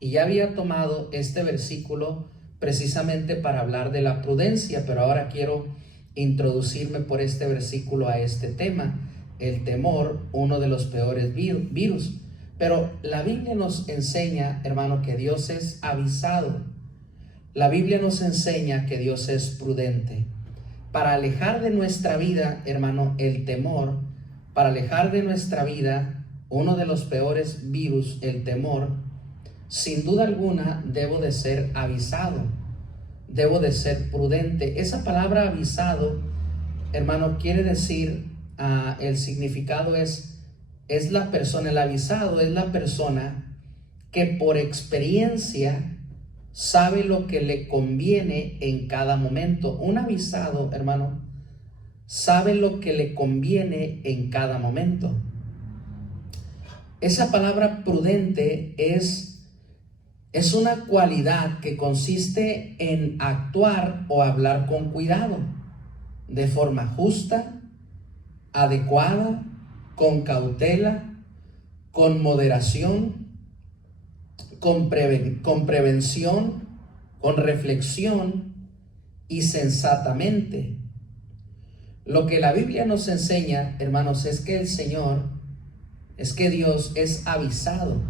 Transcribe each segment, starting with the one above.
y ya había tomado este versículo precisamente para hablar de la prudencia, pero ahora quiero introducirme por este versículo a este tema, el temor, uno de los peores virus. Pero la Biblia nos enseña, hermano, que Dios es avisado. La Biblia nos enseña que Dios es prudente. Para alejar de nuestra vida, hermano, el temor, para alejar de nuestra vida uno de los peores virus, el temor, sin duda alguna debo de ser avisado, debo de ser prudente. Esa palabra avisado, hermano, quiere decir, el significado es la persona, el avisado es la persona que por experiencia sabe lo que le conviene en cada momento. Un avisado, hermano, sabe lo que le conviene en cada momento. Esa palabra prudente es una cualidad que consiste en actuar o hablar con cuidado, de forma justa, adecuada, con cautela, con moderación, con prevención, con reflexión y sensatamente. Lo que la Biblia nos enseña, hermanos, es que Dios es avisado.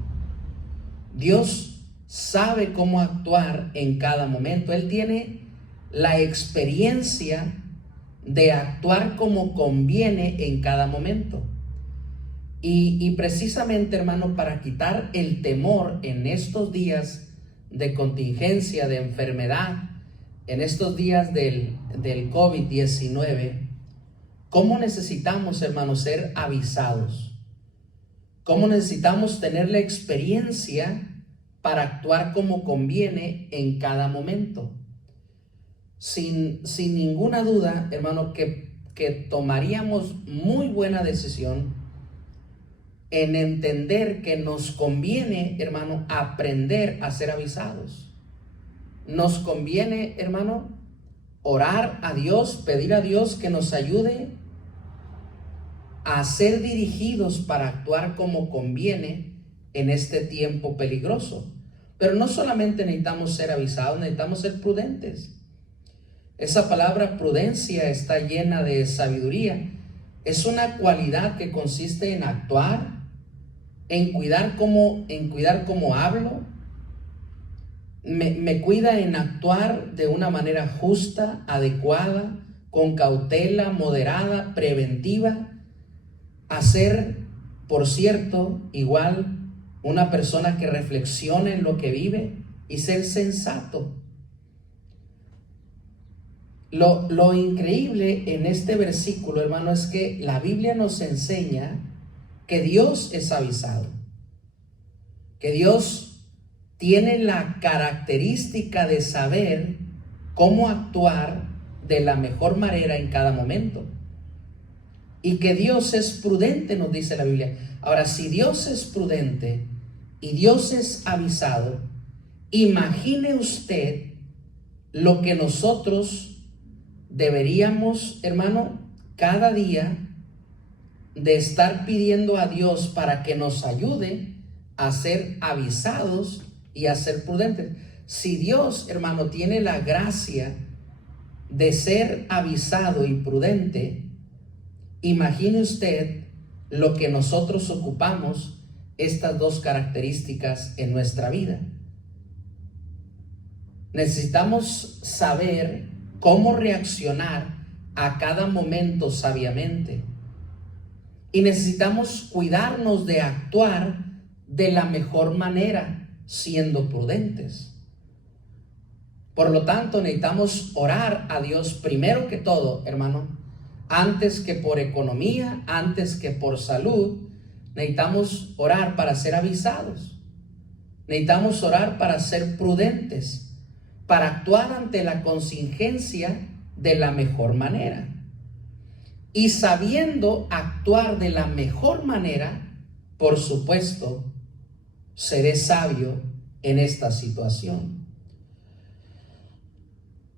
Dios sabe cómo actuar en cada momento. Él tiene la experiencia de actuar como conviene en cada momento. Y precisamente, hermano, para quitar el temor en estos días de contingencia, de enfermedad, en estos días del COVID-19, ¿cómo necesitamos, hermano, ser avisados? ¿Cómo necesitamos tener la experiencia para actuar como conviene en cada momento? Sin ninguna duda, hermano, que tomaríamos muy buena decisión en entender que nos conviene, hermano, aprender a ser avisados. Nos conviene, hermano, orar a Dios, pedir a Dios que nos ayude a ser dirigidos para actuar como conviene en este tiempo peligroso. Pero no solamente necesitamos ser avisados, necesitamos ser prudentes. Esa palabra prudencia está llena de sabiduría. Es una cualidad que consiste en actuar, en cuidar cómo hablo. Me cuida en actuar de una manera justa, adecuada, con cautela, moderada, preventiva. A ser, por cierto, igual una persona que reflexiona en lo que vive y ser sensato. Lo increíble en este versículo, hermano, es que la Biblia nos enseña que Dios es avisado, que Dios tiene la característica de saber cómo actuar de la mejor manera en cada momento, y que Dios es prudente, nos dice la Biblia. Ahora, si Dios es prudente y Dios es avisado, imagine usted lo que nosotros deberíamos, hermano, cada día de estar pidiendo a Dios para que nos ayude a ser avisados y a ser prudentes. Si Dios, hermano, tiene la gracia de ser avisado y prudente, imagine usted lo que nosotros ocupamos estas dos características en nuestra vida. Necesitamos saber cómo reaccionar a cada momento sabiamente. Y necesitamos cuidarnos de actuar de la mejor manera, siendo prudentes. Por lo tanto, necesitamos orar a Dios primero que todo, hermano. Antes que por economía, antes que por salud, necesitamos orar para ser avisados. Necesitamos orar para ser prudentes, para actuar ante la contingencia de la mejor manera. Y sabiendo actuar de la mejor manera, por supuesto, seré sabio en esta situación.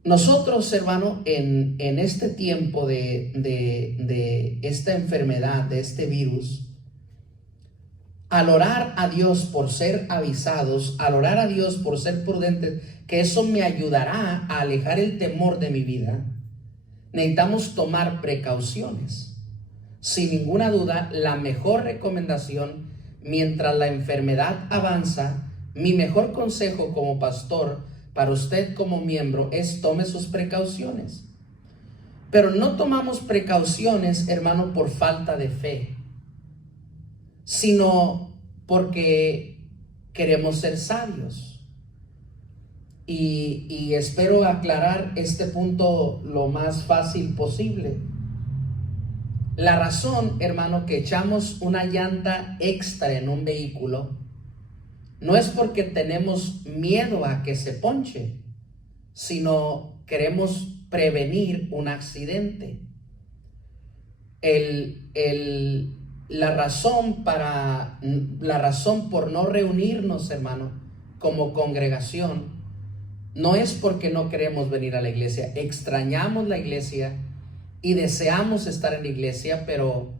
Nosotros, hermano, en este tiempo de esta enfermedad, de este virus, al orar a Dios por ser avisados, al orar a Dios por ser prudentes, que eso me ayudará a alejar el temor de mi vida, necesitamos tomar precauciones. Sin ninguna duda, la mejor recomendación mientras la enfermedad avanza, mi mejor consejo como pastor para usted como miembro es tome sus precauciones. Pero no tomamos precauciones, hermano, por falta de fe, sino porque queremos ser sabios. Y espero aclarar este punto lo más fácil posible. La razón, hermano, que echamos una llanta extra en un vehículo no es porque tenemos miedo a que se ponche, sino queremos prevenir un accidente. La razón por no reunirnos, hermano, como congregación, no es porque no queremos venir a la iglesia. Extrañamos la iglesia y deseamos estar en la iglesia, pero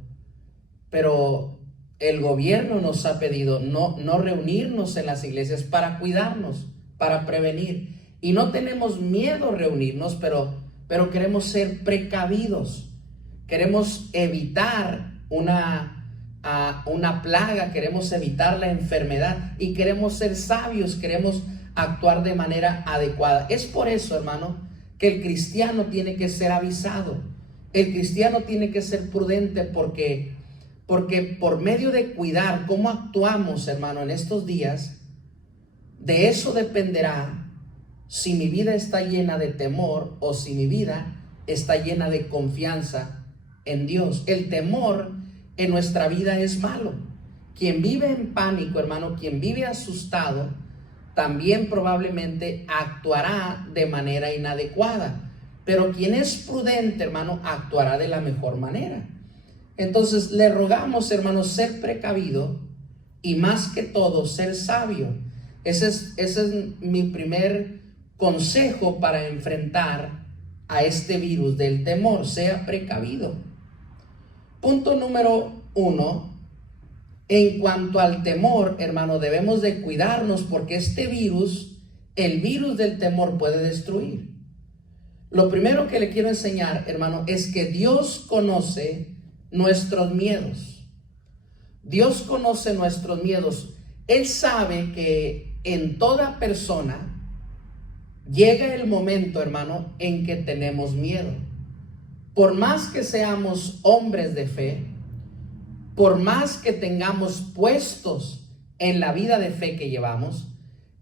el gobierno nos ha pedido no reunirnos en las iglesias para cuidarnos, para prevenir. Y no tenemos miedo a reunirnos, pero queremos ser precavidos. Queremos evitar una plaga, queremos evitar la enfermedad y queremos ser sabios, queremos actuar de manera adecuada. Es por eso, hermano, que el cristiano tiene que ser avisado. El cristiano tiene que ser prudente porque por medio de cuidar cómo actuamos, hermano, en estos días, de eso dependerá si mi vida está llena de temor o si mi vida está llena de confianza en Dios. El temor en nuestra vida es malo. Quien vive en pánico, hermano, quien vive asustado, también probablemente actuará de manera inadecuada. Pero quien es prudente, hermano, actuará de la mejor manera. Entonces le rogamos, hermano, ser precavido y más que todo ser sabio. Ese es mi primer consejo para enfrentar a este virus del temor. Sea precavido. Punto número 1. En cuanto al temor, hermano, debemos de cuidarnos porque este virus, el virus del temor, puede destruir. Lo primero que le quiero enseñar, hermano, es que Dios conoce nuestros miedos. Dios conoce nuestros miedos. Él sabe que en toda persona llega el momento, hermano, en que tenemos miedo. Por más que seamos hombres de fe, por más que tengamos puestos en la vida de fe que llevamos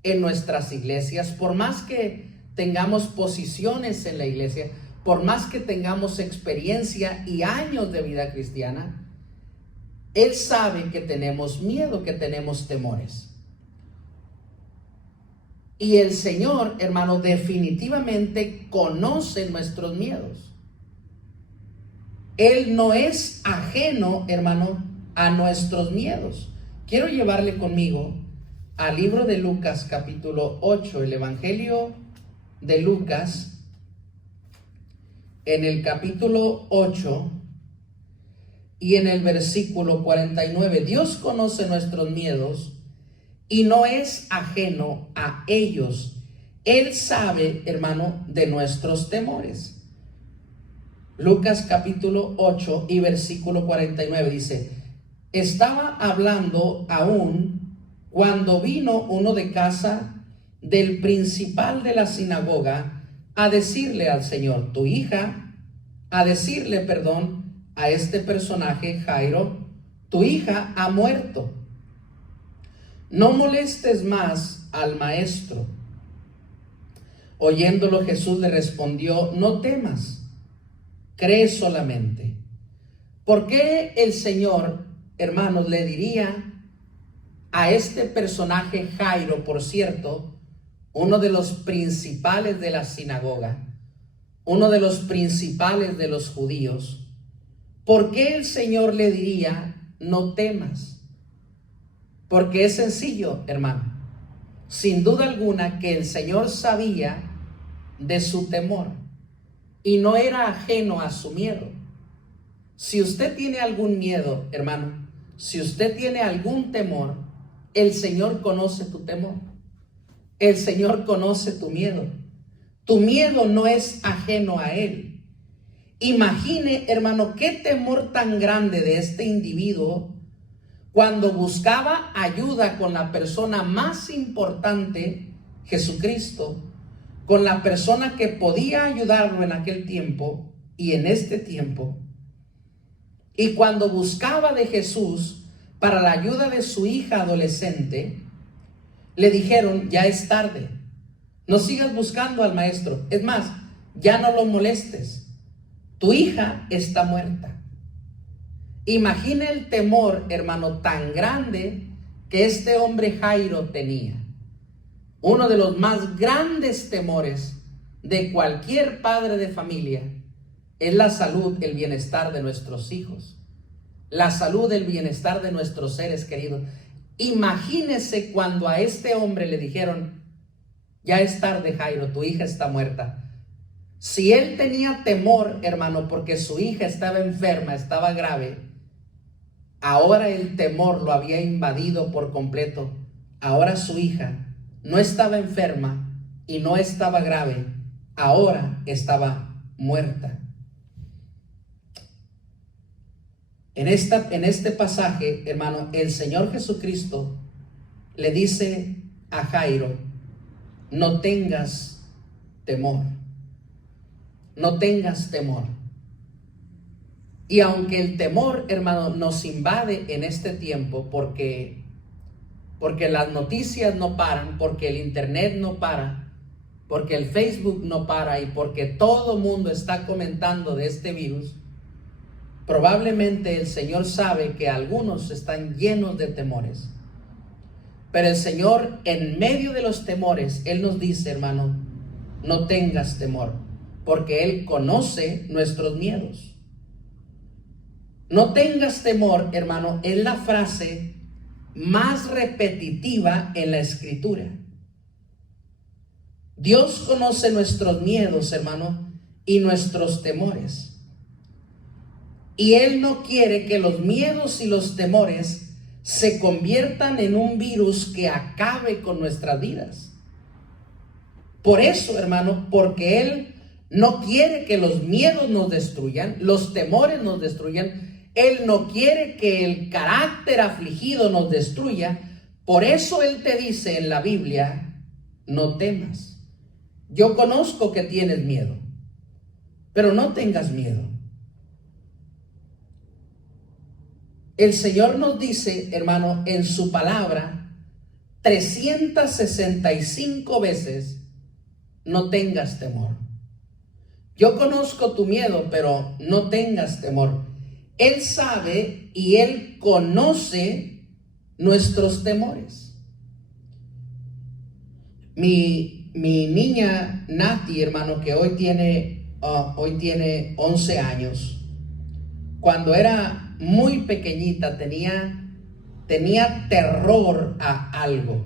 en nuestras iglesias, por más que tengamos posiciones en la iglesia, por más que tengamos experiencia y años de vida cristiana, Él sabe que tenemos miedo, que tenemos temores. Y el Señor, hermano, definitivamente conoce nuestros miedos. Él no es ajeno, hermano, a nuestros miedos. Quiero llevarle conmigo al libro de Lucas, capítulo 8, el Evangelio de Lucas, en el capítulo 8 y en el versículo 49. Dios conoce nuestros miedos y no es ajeno a ellos. Él sabe, hermano, de nuestros temores. Lucas capítulo 8 y versículo 49 dice: estaba hablando aún cuando vino uno de casa del principal de la sinagoga a decirle al Señor, a este personaje, Jairo, tu hija ha muerto. No molestes más al maestro. Oyéndolo, Jesús le respondió, no temas, cree solamente. ¿Por qué el Señor, hermanos, le diría a este personaje Jairo, por cierto, uno de los principales de la sinagoga, uno de los principales de los judíos, por qué el Señor le diría, no temas? Porque es sencillo, hermano. Sin duda alguna que el Señor sabía de su temor y no era ajeno a su miedo. Si usted tiene algún miedo, hermano, si usted tiene algún temor, el Señor conoce tu temor. El Señor conoce tu miedo. Tu miedo no es ajeno a Él. Imagine, hermano, qué temor tan grande de este individuo cuando buscaba ayuda con la persona más importante, Jesucristo, con la persona que podía ayudarlo en aquel tiempo y en este tiempo. Y cuando buscaba de Jesús para la ayuda de su hija adolescente, le dijeron: ya es tarde, no sigas buscando al maestro. Es más, ya no lo molestes, tu hija está muerta. Imagina el temor, hermano, tan grande que este hombre Jairo tenía. Uno de los más grandes temores de cualquier padre de familia es la salud, el bienestar de nuestros hijos, la salud, el bienestar de nuestros seres queridos. Imagínese cuando a este hombre le dijeron: ya es tarde, Jairo, tu hija está muerta. Si él tenía temor, hermano, porque su hija estaba enferma, estaba grave, ahora el temor lo había invadido por completo. Ahora su hija no estaba enferma y no estaba grave, ahora estaba muerta. En este pasaje, hermano, el Señor Jesucristo le dice a Jairo: no tengas temor, no tengas temor. Y aunque el temor, hermano, nos invade en este tiempo, porque las noticias no paran, porque el internet no para, porque el Facebook no para y porque todo mundo está comentando de este virus, probablemente el Señor sabe que algunos están llenos de temores. Pero el Señor, en medio de los temores, Él nos dice: hermano, no tengas temor, porque Él conoce nuestros miedos. No tengas temor, hermano, es la frase más repetitiva en la Escritura. Dios conoce nuestros miedos, hermano, y nuestros temores. Y Él no quiere que los miedos y los temores se conviertan en un virus que acabe con nuestras vidas. Por eso, hermano, porque Él no quiere que los miedos nos destruyan, los temores nos destruyan. Él no quiere que el carácter afligido nos destruya. Por eso Él te dice en la Biblia: no temas. Yo conozco que tienes miedo, pero no tengas miedo. El Señor nos dice, hermano, en su palabra 365 veces: no tengas temor. Yo conozco tu miedo, pero no tengas temor. Él sabe y Él conoce nuestros temores. Mi niña Nati, hermano, que hoy tiene 11 años, cuando era muy pequeñita tenía terror a algo.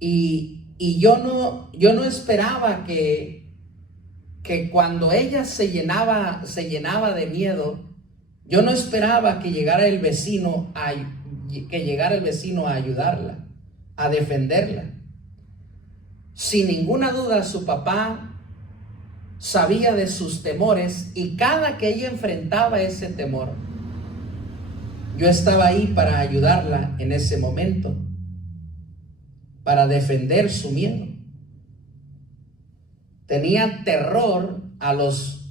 Y yo no esperaba que cuando ella se llenaba de miedo, yo no esperaba que llegara el vecino a ayudarla, a defenderla. Sin ninguna duda, su papá sabía de sus temores, y cada que ella enfrentaba ese temor, yo estaba ahí para ayudarla en ese momento, para defender su miedo. Tenía terror a los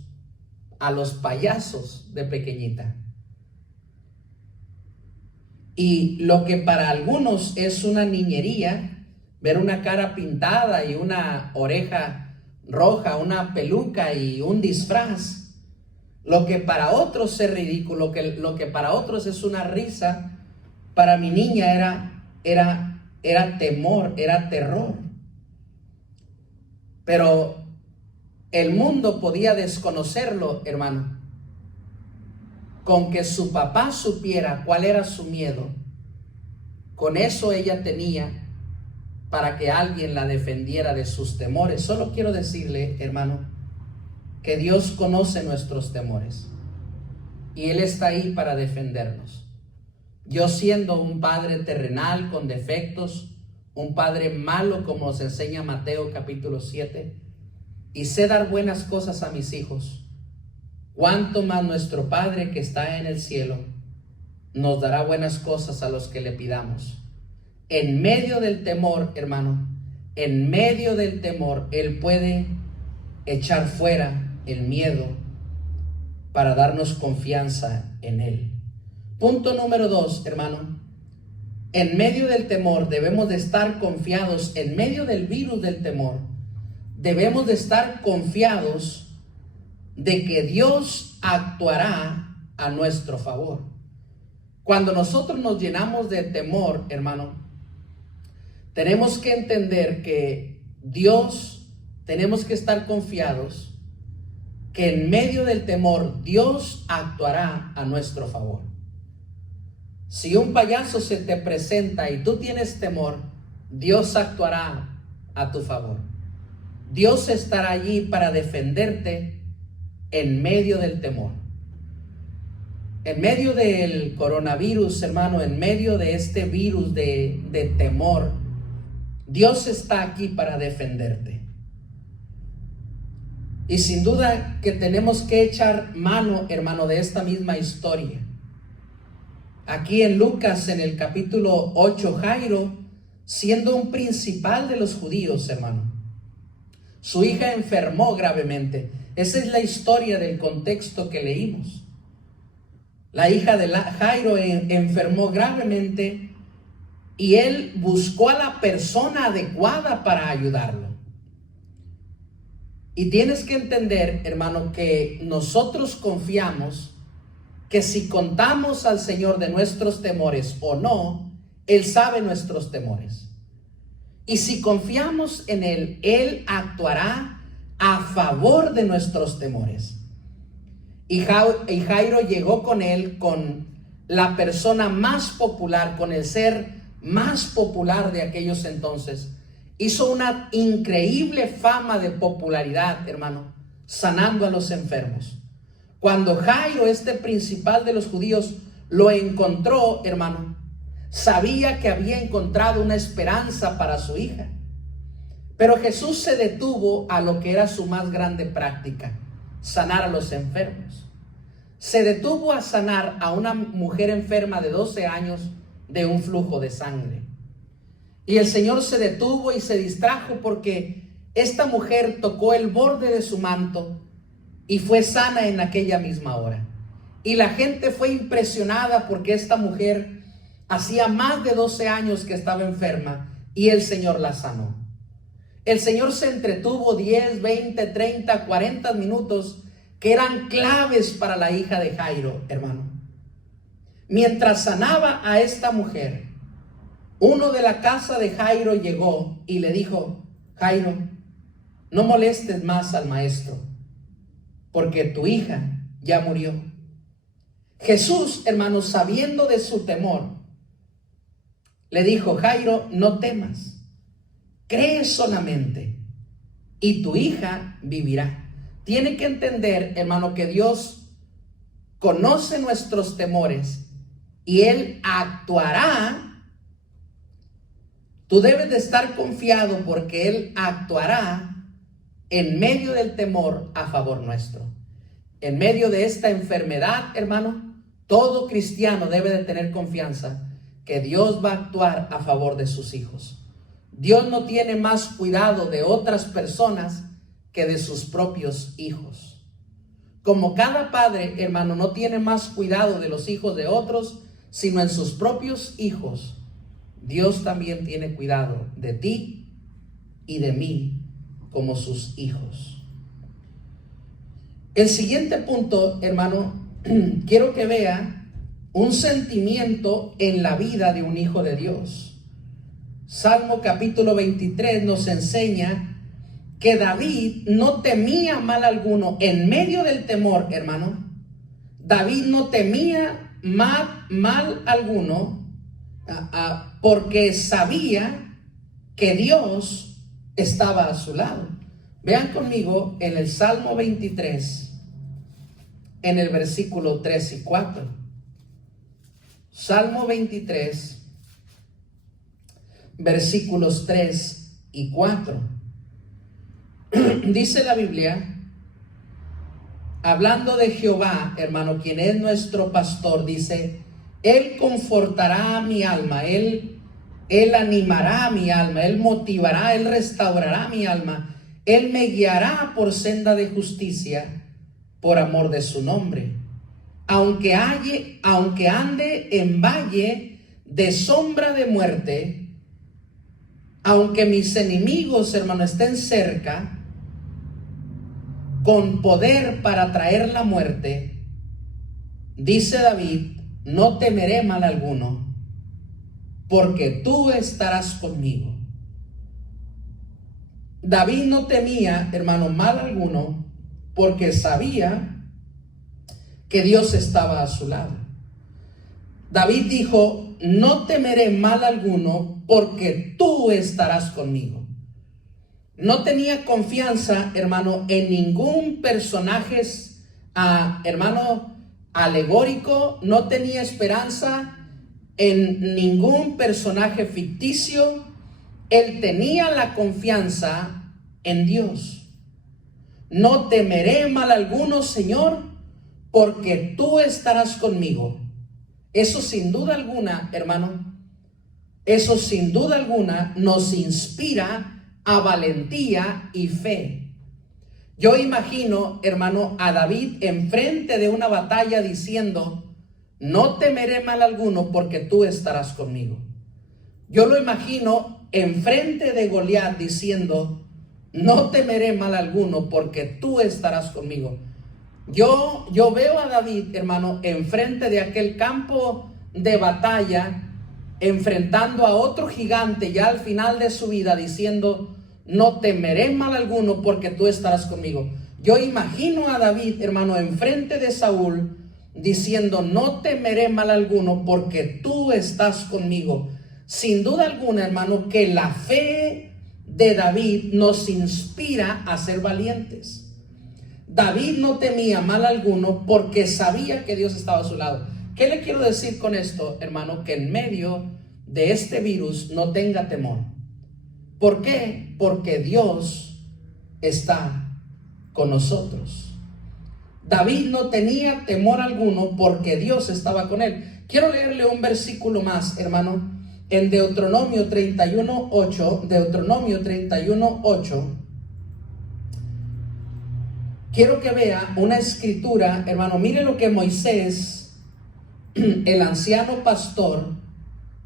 payasos de pequeñita. Y lo que para algunos es una niñería, ver una cara pintada y una oreja roja, una peluca y un disfraz, lo que para otros es ridículo, lo que para otros es una risa, para mi niña era temor, era terror. Pero el mundo podía desconocerlo, hermano. Con que su papá supiera cuál era su miedo, con eso ella tenía para que alguien la defendiera de sus temores. Solo quiero decirle, hermano, que Dios conoce nuestros temores y Él está ahí para defendernos. Yo siendo un padre terrenal con defectos, un padre malo como nos enseña Mateo capítulo 7, y sé dar buenas cosas a mis hijos, cuánto más nuestro Padre que está en el cielo nos dará buenas cosas a los que le pidamos. En medio del temor, hermano, en medio del temor, Él puede echar fuera el miedo para darnos confianza en Él. Punto número 2, hermano. En medio del temor debemos de estar confiados. En medio del virus del temor debemos de estar confiados de que Dios actuará a nuestro favor. Cuando nosotros nos llenamos de temor, hermano, tenemos que entender que Dios, tenemos que estar confiados que en medio del temor Dios actuará a nuestro favor. Si un payaso se te presenta y tú tienes temor, Dios actuará a tu favor. Dios estará allí para defenderte en medio del temor. En medio del coronavirus, hermano, en medio de este virus de temor, Dios está aquí para defenderte. Y sin duda que tenemos que echar mano, hermano, de esta misma historia. Aquí en Lucas, en el capítulo 8, Jairo, siendo un principal de los judíos, hermano, su hija enfermó gravemente. Esa es la historia del contexto que leímos. La hija de Jairo enfermó gravemente y él buscó a la persona adecuada para ayudarlo. Y tienes que entender, hermano, que nosotros confiamos que si contamos al Señor de nuestros temores o no, Él sabe nuestros temores. Y si confiamos en Él, Él actuará a favor de nuestros temores. Y Jairo llegó con él, con la persona más popular, con el ser más popular de aquellos entonces. Hizo una increíble fama de popularidad, hermano, sanando a los enfermos. Cuando Jairo, este principal de los judíos, lo encontró, hermano, sabía que había encontrado una esperanza para su hija. Pero Jesús se detuvo a lo que era su más grande práctica: sanar a los enfermos. Se detuvo a sanar a una mujer enferma de 12 años de un flujo de sangre. Y el Señor se detuvo y se distrajo porque esta mujer tocó el borde de su manto y fue sana en aquella misma hora. Y la gente fue impresionada porque esta mujer hacía más de 12 años que estaba enferma y el Señor la sanó. El Señor se entretuvo 10, 20, 30, 40 minutos que eran claves para la hija de Jairo, hermano. Mientras sanaba a esta mujer, uno de la casa de Jairo llegó y le dijo: Jairo, no molestes más al maestro, porque tu hija ya murió. Jesús, hermano, sabiendo de su temor, le dijo: Jairo, no temas, cree solamente y tu hija vivirá. Tiene que entender, hermano, que Dios conoce nuestros temores y Él actuará. Tú debes de estar confiado porque Él actuará en medio del temor a favor nuestro. En medio de esta enfermedad, hermano, todo cristiano debe de tener confianza que Dios va a actuar a favor de sus hijos. Dios no tiene más cuidado de otras personas que de sus propios hijos. Como cada padre, hermano, no tiene más cuidado de los hijos de otros, sino en sus propios hijos, Dios también tiene cuidado de ti y de mí como sus hijos. El siguiente punto, hermano, quiero que vea un sentimiento en la vida de un hijo de Dios. Salmo capítulo 23 nos enseña que David no temía mal alguno. En medio del temor, hermano, David no temía mal alguno, porque sabía que Dios estaba a su lado. Vean conmigo en el Salmo 23, en el versículo 3 y 4. Salmo 23, versículos 3 y 4. Dice la Biblia, hablando de Jehová, hermano, quien es nuestro pastor, dice: Él confortará a mi alma, Él animará a mi alma, Él motivará, Él restaurará mi alma, Él me guiará por senda de justicia, por amor de su nombre. Aunque ande en valle de sombra de muerte, aunque mis enemigos, hermano, estén cerca, con poder para traer la muerte, dice David: no temeré mal alguno, porque tú estarás conmigo. David no temía, hermano, mal alguno, porque sabía que Dios estaba a su lado. David dijo: no temeré mal alguno, porque tú estarás conmigo. No tenía confianza, hermano, en ningún personaje, hermano, alegórico. No tenía esperanza en ningún personaje ficticio. Él tenía la confianza en Dios. No temeré mal alguno, Señor, porque tú estarás conmigo. Eso sin duda alguna, hermano, eso sin duda alguna nos inspira a valentía y fe. Yo imagino, hermano, a David enfrente de una batalla diciendo: no temeré mal alguno, porque tú estarás conmigo. Yo lo imagino enfrente de Goliat diciendo: no temeré mal alguno, porque tú estarás conmigo. Yo veo a David, hermano, enfrente de aquel campo de batalla, enfrentando a otro gigante ya al final de su vida, diciendo: no temeré mal alguno, porque tú estarás conmigo. Yo imagino a David, hermano, enfrente de Saúl, diciendo: no temeré mal alguno, porque tú estás conmigo. Sin duda alguna, hermano, que la fe de David nos inspira a ser valientes. David no temía mal alguno porque sabía que Dios estaba a su lado. ¿Qué le quiero decir con esto, hermano? Que en medio de este virus no tenga temor. ¿Por qué? Porque Dios está con nosotros. David no tenía temor alguno porque Dios estaba con él. Quiero leerle un versículo más, hermano, en Deuteronomio 31:8. Deuteronomio 31:8. Quiero que vea una escritura, hermano. Mire lo que Moisés, el anciano pastor,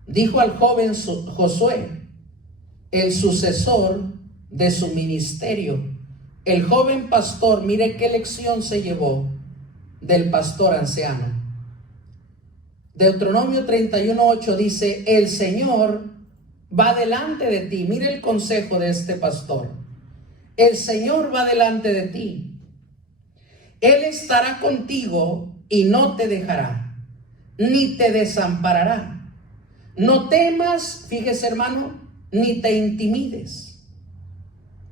dijo al joven Josué, el sucesor de su ministerio. El joven pastor, mire qué lección se llevó del pastor anciano. Deuteronomio 31:8 dice: el Señor va delante de ti. Mire el consejo de este pastor. El Señor va delante de ti. Él estará contigo y no te dejará, ni te desamparará. No temas, fíjese, hermano, ni te intimides.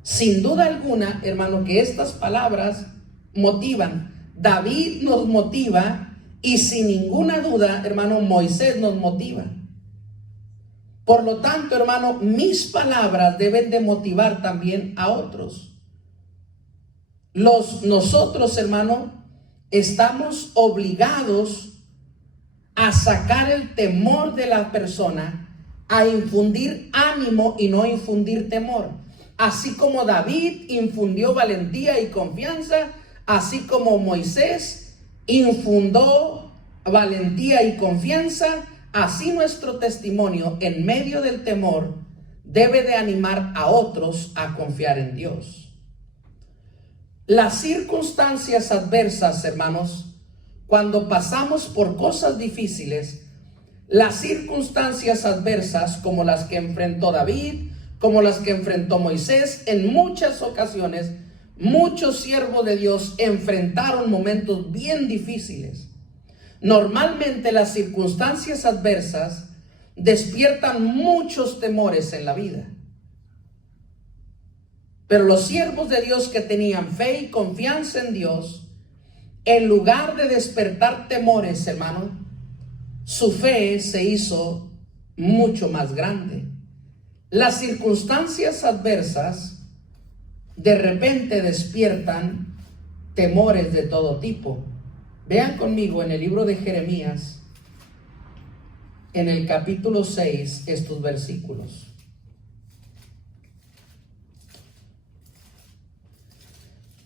Sin duda alguna, hermano, que estas palabras motivan. David nos motiva, y sin ninguna duda, hermano, Moisés nos motiva. Por lo tanto, hermano, mis palabras deben de motivar también a otros. Nosotros, hermano, estamos obligados a sacar el temor de la persona, a infundir ánimo y no infundir temor. Así como David infundió valentía y confianza, así como Moisés infundió valentía y confianza, así nuestro testimonio en medio del temor debe de animar a otros a confiar en Dios. Las circunstancias adversas, hermanos, cuando pasamos por cosas difíciles, las circunstancias adversas como las que enfrentó David, como las que enfrentó Moisés, en muchas ocasiones, muchos siervos de Dios enfrentaron momentos bien difíciles. Normalmente las circunstancias adversas despiertan muchos temores en la vida. Pero los siervos de Dios que tenían fe y confianza en Dios, en lugar de despertar temores, hermano, su fe se hizo mucho más grande. Las circunstancias adversas de repente despiertan temores de todo tipo. Vean conmigo en el libro de Jeremías, en el capítulo 6, estos versículos.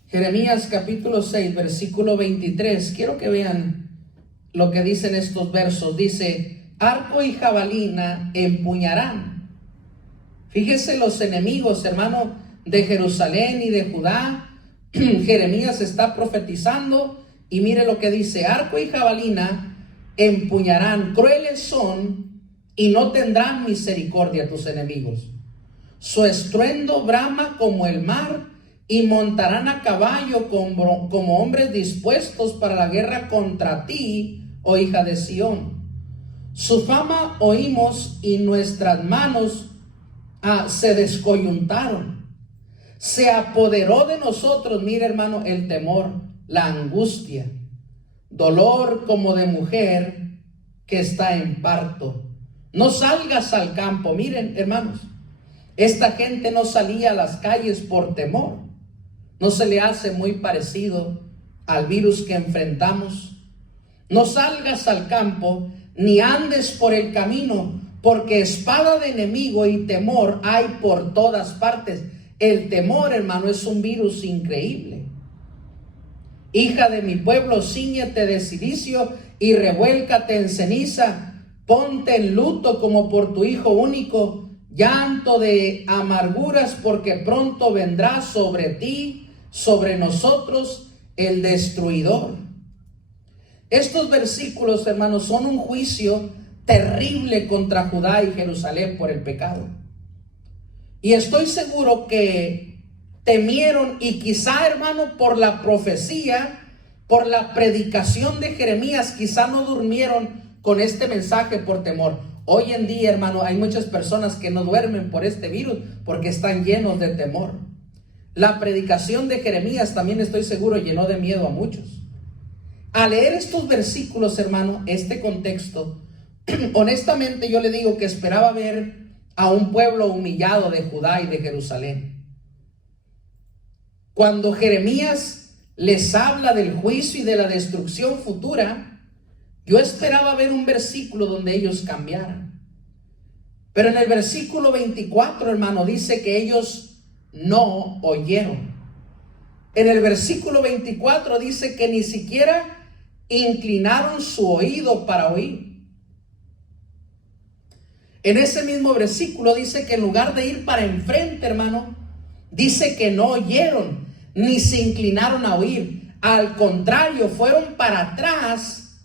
Jeremías capítulo 6, versículo 23. Quiero que vean lo que dicen estos versos. Dice: arco y jabalina empuñarán. Fíjese los enemigos, hermano, de Jerusalén y de Judá. Jeremías está profetizando y mire lo que dice: arco y jabalina empuñarán, crueles son y no tendrán misericordia tus enemigos. Su estruendo brama como el mar, y montarán a caballo como hombres dispuestos para la guerra contra ti, oh hija de Sión. Su fama oímos y nuestras manos se descoyuntaron. Se apoderó de nosotros, mire hermano, el temor, la angustia, dolor como de mujer que está en parto. No salgas al campo. Miren, hermanos, esta gente no salía a las calles por temor. ¿No se le hace muy parecido al virus que enfrentamos? No salgas al campo ni andes por el camino, porque espada de enemigo y temor hay por todas partes. El temor, hermano, es un virus increíble. Hija de mi pueblo, cíñete de cilicio y revuélcate en ceniza. Ponte en luto como por tu hijo único, llanto de amarguras, porque pronto vendrá sobre ti, sobre nosotros, el destruidor. Estos versículos, hermanos, son un juicio terrible contra Judá y Jerusalén por el pecado. Y estoy seguro que temieron, y quizá, hermano, por la profecía, por la predicación de Jeremías, quizá no durmieron con este mensaje por temor. Hoy en día, hermano, hay muchas personas que no duermen por este virus porque están llenos de temor. La predicación de Jeremías también, estoy seguro, llenó de miedo a muchos. Al leer estos versículos, hermano, este contexto, honestamente yo le digo que esperaba ver a un pueblo humillado de Judá y de Jerusalén. Cuando Jeremías les habla del juicio y de la destrucción futura, yo esperaba ver un versículo donde ellos cambiaran. Pero en el versículo 24, hermano, dice que ellos no oyeron. En el versículo 24 dice que ni siquiera inclinaron su oído para oír. En ese mismo versículo dice que en lugar de ir para enfrente, hermano, dice que no oyeron ni se inclinaron a oír. Al contrario, fueron para atrás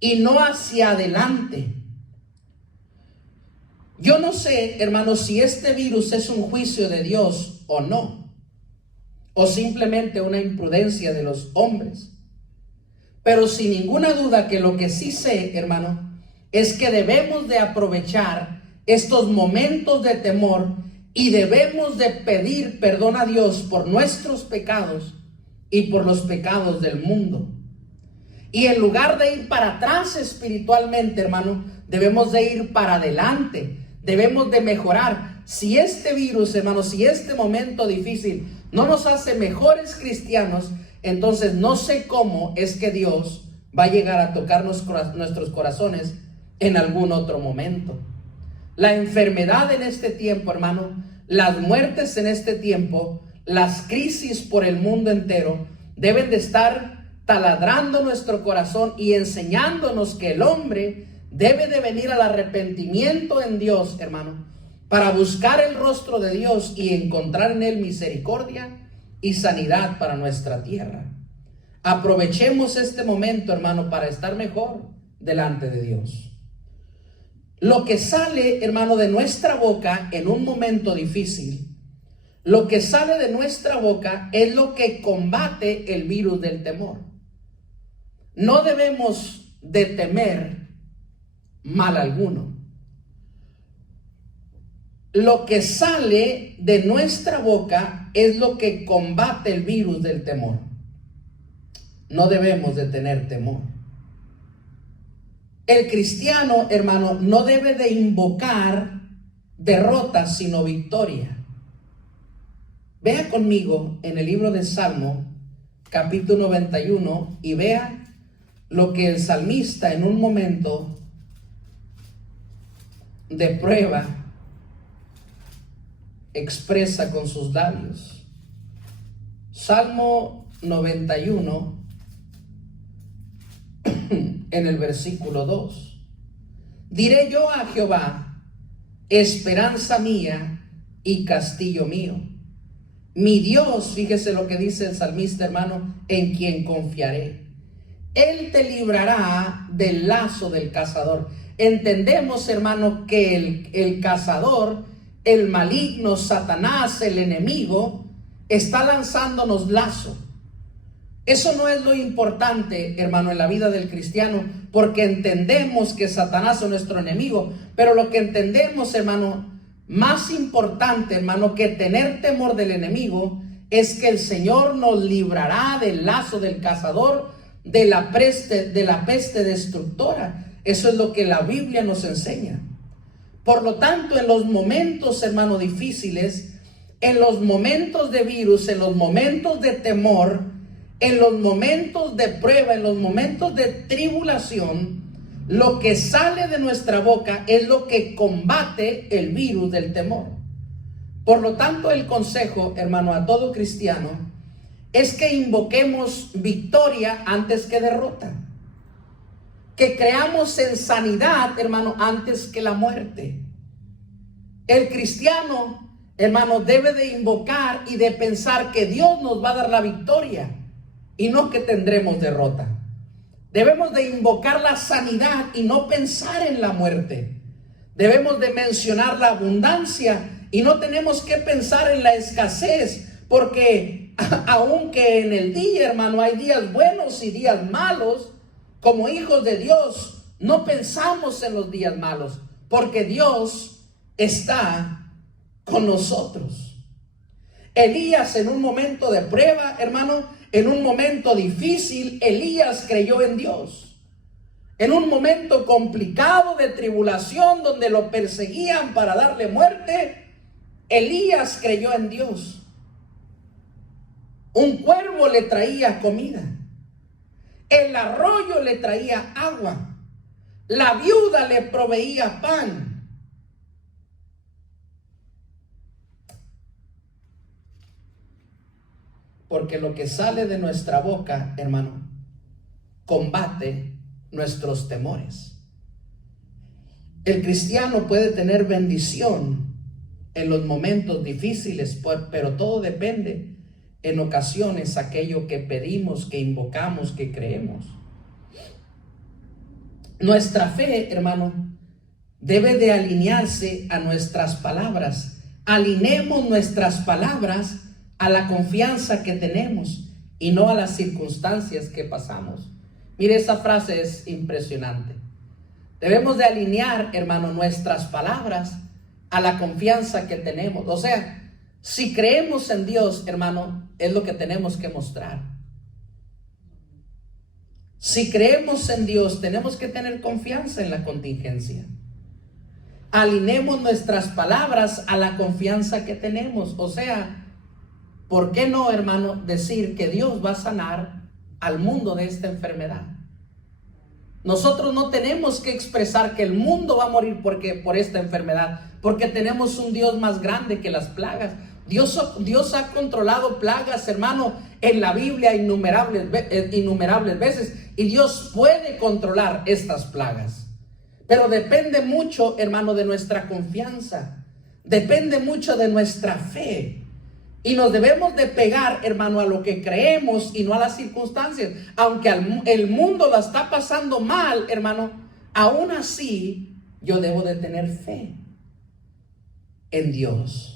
y no hacia adelante. Yo no sé, hermanos, si este virus es un juicio de Dios o no, o simplemente una imprudencia de los hombres. Pero sin ninguna duda que lo que sí sé, hermano, es que debemos de aprovechar estos momentos de temor y debemos de pedir perdón a Dios por nuestros pecados y por los pecados del mundo. Y en lugar de ir para atrás espiritualmente, hermano, debemos de ir para adelante. Debemos de mejorar. Si este virus, hermano, si este momento difícil no nos hace mejores cristianos, entonces no sé cómo es que Dios va a llegar a tocarnos nuestros corazones en algún otro momento. La enfermedad en este tiempo, hermano, las muertes en este tiempo, las crisis por el mundo entero, deben de estar taladrando nuestro corazón y enseñándonos que el hombre debe de venir al arrepentimiento en Dios, hermano, para buscar el rostro de Dios y encontrar en él misericordia y sanidad para nuestra tierra. Aprovechemos este momento, hermano, para estar mejor delante de Dios. Lo que sale, hermano, de nuestra boca en un momento difícil, lo que sale de nuestra boca es lo que combate el virus del temor. No debemos de temer mal alguno. Lo que sale de nuestra boca es lo que combate el virus del temor. No debemos de tener temor. El cristiano, hermano, no debe de invocar derrota, sino victoria. Vea conmigo en el libro de Salmo, capítulo 91, y vea lo que el salmista en un momento de prueba expresa con sus labios. Salmo 91, en el versículo 2. Diré yo a Jehová, esperanza mía y castillo mío. Mi Dios, fíjese lo que dice el salmista, hermano, en quien confiaré. Él te librará del lazo del cazador. Entendemos, hermano, que el cazador, el maligno, Satanás, el enemigo, está lanzándonos lazo. Eso no es lo importante, hermano, en la vida del cristiano, porque entendemos que Satanás es nuestro enemigo, pero lo que entendemos, hermano, más importante, hermano, que tener temor del enemigo, es que el Señor nos librará del lazo del cazador, de la peste destructora. Eso es lo que la Biblia nos enseña. Por lo tanto, en los momentos, hermano, difíciles, en los momentos de virus, en los momentos de temor, en los momentos de prueba, en los momentos de tribulación, lo que sale de nuestra boca es lo que combate el virus del temor. Por lo tanto, el consejo, hermano, a todo cristiano es que invoquemos victoria antes que derrota. Que creamos en sanidad, hermano, antes que la muerte. El cristiano, hermano, debe de invocar y de pensar que Dios nos va a dar la victoria y no que tendremos derrota. Debemos de invocar la sanidad y no pensar en la muerte. Debemos de mencionar la abundancia y no tenemos que pensar en la escasez, porque aunque en el día, hermano, hay días buenos y días malos, como hijos de Dios, no pensamos en los días malos, porque Dios está con nosotros. Elías, en un momento de prueba, hermano, en un momento difícil, Elías creyó en Dios. En un momento complicado de tribulación, donde lo perseguían para darle muerte, Elías creyó en Dios. Un cuervo le traía comida. El arroyo le traía agua. La viuda le proveía pan. Porque lo que sale de nuestra boca, hermano, combate nuestros temores. El cristiano puede tener bendición en los momentos difíciles, pero todo depende en ocasiones aquello que pedimos, que invocamos, que creemos. Nuestra fe, hermano, debe de alinearse a nuestras palabras. Alineemos nuestras palabras a la confianza que tenemos y no a las circunstancias que pasamos. Mire, esa frase es impresionante. Debemos de alinear, hermano, nuestras palabras a la confianza que tenemos. O sea, si creemos en Dios, hermano, es lo que tenemos que mostrar. Si creemos en Dios, tenemos que tener confianza en la contingencia. Alineemos nuestras palabras a la confianza que tenemos. O sea, ¿por qué no, hermano, decir que Dios va a sanar al mundo de esta enfermedad? Nosotros no tenemos que expresar que el mundo va a morir por esta enfermedad, porque tenemos un Dios más grande que las plagas. Dios ha controlado plagas, hermano, en la Biblia innumerables veces, y Dios puede controlar estas plagas. Pero depende mucho, hermano, de nuestra confianza. Depende mucho de nuestra fe. Y nos debemos de pegar, hermano, a lo que creemos y no a las circunstancias. Aunque el mundo la está pasando mal, hermano, aún así yo debo de tener fe en Dios.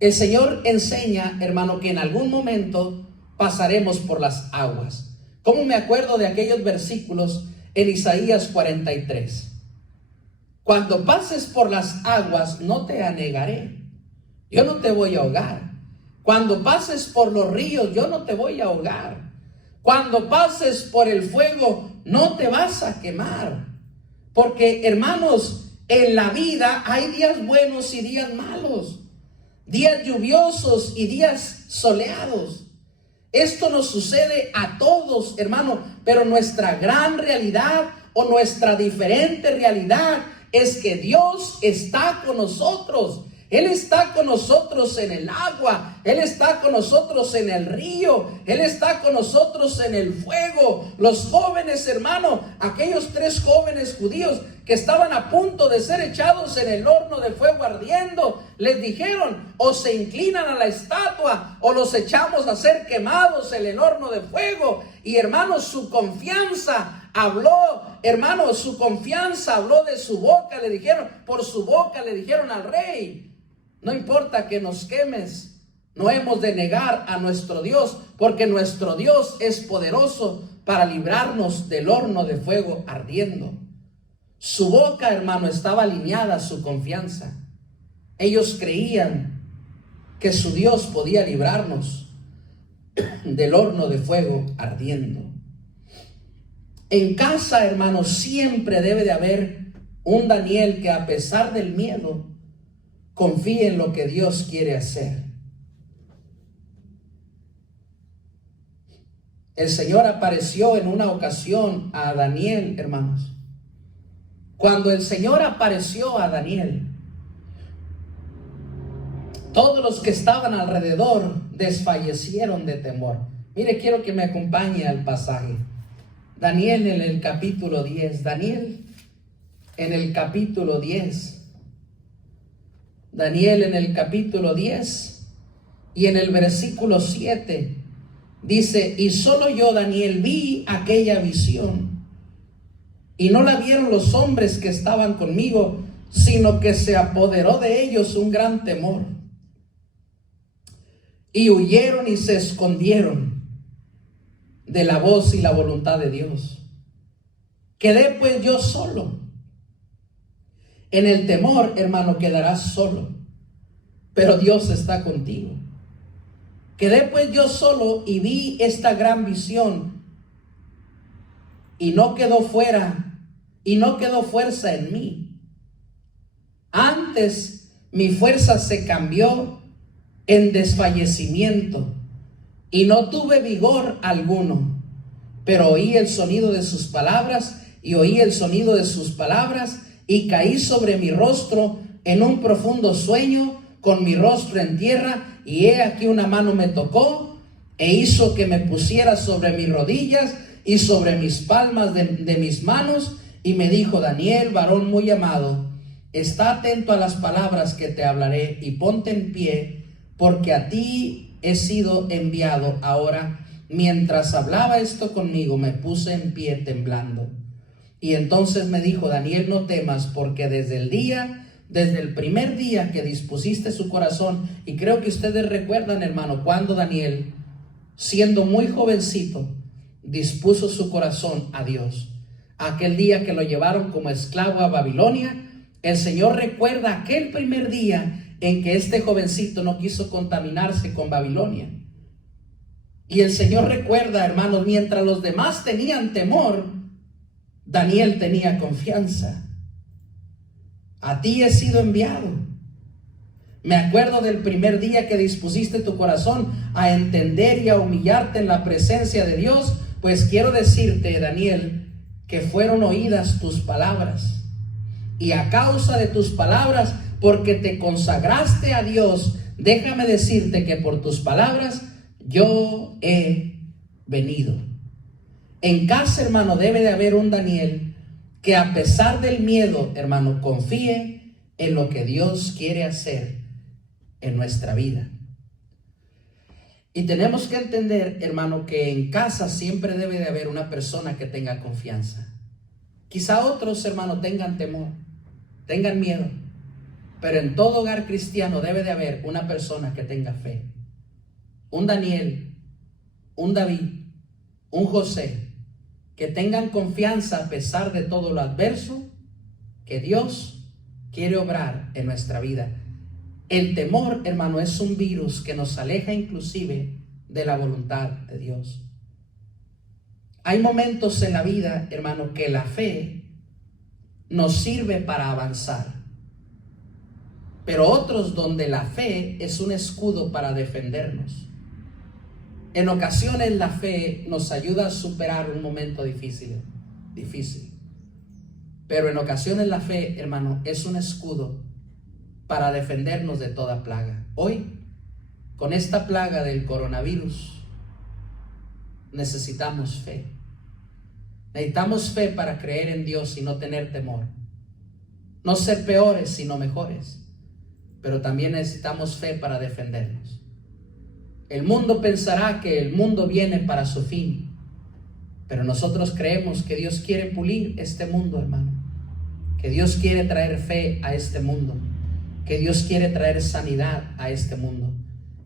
El Señor enseña, hermano, que en algún momento pasaremos por las aguas. ¿Cómo me acuerdo de aquellos versículos en Isaías 43? Cuando pases por las aguas, no te anegaré. Yo no te voy a ahogar. Cuando pases por los ríos, yo no te voy a ahogar. Cuando pases por el fuego, no te vas a quemar. Porque, hermanos, en la vida hay días buenos y días malos, días lluviosos y días soleados. Esto nos sucede a todos, hermano, pero nuestra gran realidad o nuestra diferente realidad es que Dios está con nosotros. Él está con nosotros en el agua, Él está con nosotros en el río, Él está con nosotros en el fuego. Los jóvenes, hermano, aquellos 3 jóvenes judíos que estaban a punto de ser echados en el horno de fuego ardiendo, les dijeron: o se inclinan a la estatua o los echamos a ser quemados en el horno de fuego. Y hermanos, su confianza habló, hermanos, su confianza habló de su boca. Le dijeron, por su boca le dijeron al rey: no importa que nos quemes, no hemos de negar a nuestro Dios, porque nuestro Dios es poderoso para librarnos del horno de fuego ardiendo. Su boca, hermano, estaba alineada a su confianza. Ellos creían que su Dios podía librarnos del horno de fuego ardiendo. En casa, hermano, siempre debe de haber un Daniel que, a pesar del miedo, confíe en lo que Dios quiere hacer. El Señor apareció en una ocasión a Daniel, hermanos. Cuando el Señor apareció a Daniel, todos los que estaban alrededor desfallecieron de temor. Mire, quiero que me acompañe al pasaje. Daniel en el capítulo 10. Daniel en el capítulo 10. Daniel en el capítulo 10 y en el versículo 7 dice: y solo yo, Daniel, vi aquella visión, y no la vieron los hombres que estaban conmigo, sino que se apoderó de ellos un gran temor, y huyeron y se escondieron de la voz y la voluntad de Dios. Quedé pues yo solo. En el temor, hermano, quedarás solo, pero Dios está contigo. Quedé pues yo solo y vi esta gran visión, y no quedó fuerza en mí. Antes mi fuerza se cambió en desfallecimiento, y no tuve vigor alguno, pero oí el sonido de sus palabras, y caí sobre mi rostro en un profundo sueño, con mi rostro en tierra, y he aquí una mano me tocó e hizo que me pusiera sobre mis rodillas y sobre mis palmas de mis manos, y me dijo: Daniel, varón muy amado, está atento a las palabras que te hablaré y ponte en pie, porque a ti he sido enviado. Ahora, mientras hablaba esto conmigo, me puse en pie temblando. Y entonces me dijo: Daniel, no temas, porque desde el primer día que dispusiste su corazón, y creo que ustedes recuerdan, hermano, cuando Daniel, siendo muy jovencito, dispuso su corazón a Dios. Aquel día que lo llevaron como esclavo a Babilonia, el Señor recuerda aquel primer día en que este jovencito no quiso contaminarse con Babilonia. Y el Señor recuerda, hermanos, mientras los demás tenían temor, Daniel tenía confianza. A ti he sido enviado. Me acuerdo del primer día que dispusiste tu corazón a entender y a humillarte en la presencia de Dios. Pues quiero decirte, Daniel, que fueron oídas tus palabras. Y a causa de tus palabras, porque te consagraste a Dios, déjame decirte que por tus palabras yo he venido. En casa, hermano, debe de haber un Daniel que, a pesar del miedo, hermano, confíe en lo que Dios quiere hacer en nuestra vida. Y tenemos que entender, hermano, que en casa siempre debe de haber una persona que tenga confianza. Quizá otros, hermano, tengan temor, tengan miedo, pero en todo hogar cristiano debe de haber una persona que tenga fe. Un Daniel, un David, un José, que tengan confianza a pesar de todo lo adverso, que Dios quiere obrar en nuestra vida. El temor, hermano, es un virus que nos aleja inclusive de la voluntad de Dios. Hay momentos en la vida, hermano, que la fe nos sirve para avanzar, pero otros donde la fe es un escudo para defendernos. En ocasiones la fe nos ayuda a superar un momento difícil, pero en ocasiones la fe, hermano, es un escudo para defendernos de toda plaga. Hoy, con esta plaga del coronavirus, necesitamos fe. Necesitamos fe para creer en Dios y no tener temor. No ser peores, sino mejores. Pero también necesitamos fe para defendernos. El mundo pensará que el mundo viene para su fin, pero nosotros creemos que Dios quiere pulir este mundo, hermano. Que Dios quiere traer fe a este mundo. Que Dios quiere traer sanidad a este mundo.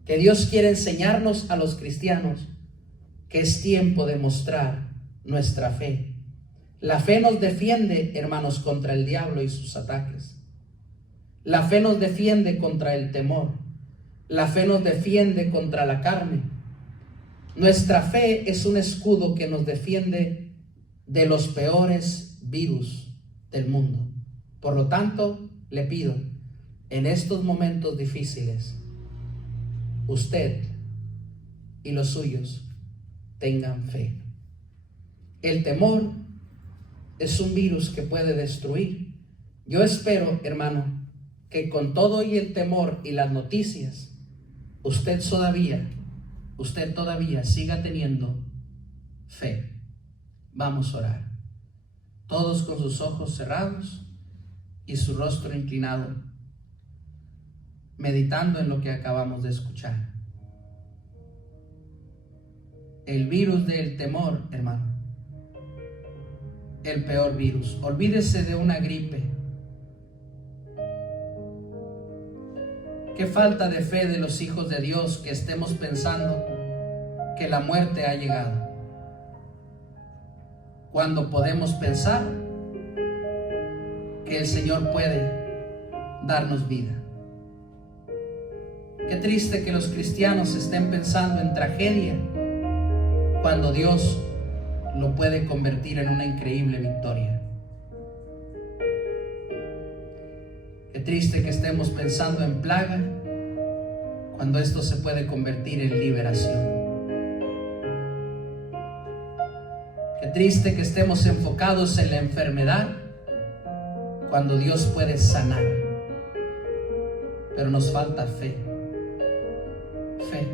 Que Dios quiere enseñarnos a los cristianos que es tiempo de mostrar nuestra fe. La fe nos defiende, hermanos, contra el diablo y sus ataques. La fe nos defiende contra el temor. La fe nos defiende contra la carne. Nuestra fe es un escudo que nos defiende de los peores virus del mundo. Por lo tanto, le pido, en estos momentos difíciles, usted y los suyos tengan fe. El temor es un virus que puede destruir. Yo espero, hermano, que con todo y el temor y las noticias, usted todavía siga teniendo fe. Vamos a orar. Todos con sus ojos cerrados y su rostro inclinado, meditando en lo que acabamos de escuchar. El virus del temor, hermano, el peor virus. Olvídese de una gripe. Qué falta de fe de los hijos de Dios que estemos pensando que la muerte ha llegado, cuando podemos pensar que el Señor puede darnos vida. Qué triste que los cristianos estén pensando en tragedia cuando Dios lo puede convertir en una increíble victoria. Qué triste que estemos pensando en plaga cuando esto se puede convertir en liberación. Qué triste que estemos enfocados en la enfermedad cuando Dios puede sanar. Pero nos falta fe. Fe.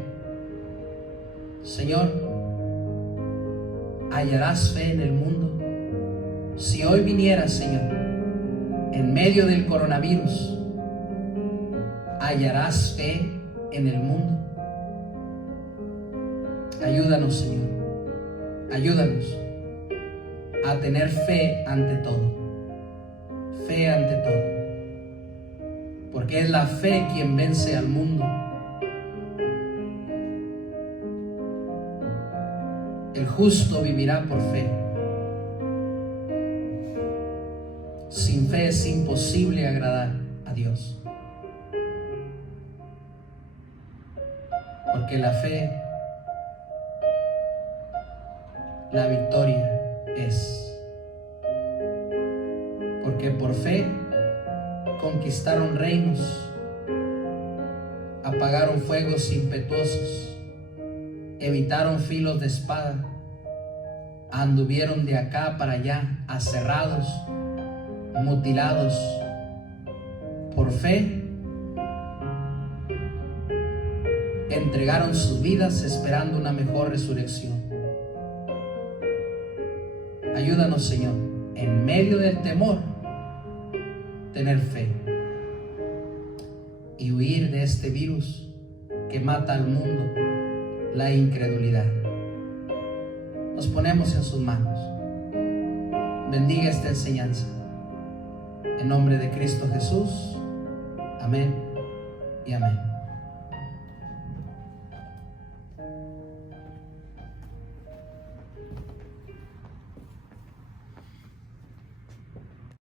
Señor, ¿hallarás fe en el mundo? Si hoy vinieras, Señor, en medio del coronavirus, ¿hallarás fe en el mundo? Ayúdanos, Señor. Ayúdanos a tener fe ante todo. Fe ante todo. Porque es la fe quien vence al mundo. El justo vivirá por fe. Sin fe es imposible agradar a Dios. Porque la fe, la victoria es. Porque por fe conquistaron reinos, apagaron fuegos impetuosos, evitaron filos de espada, anduvieron de acá para allá, aserrados, mutilados. Por fe entregaron sus vidas esperando una mejor resurrección. Ayúdanos, Señor, en medio del temor, tener fe y huir de este virus que mata al mundo, la incredulidad. Nos ponemos en sus manos. Bendiga esta enseñanza. En nombre de Cristo Jesús. Amén y amén.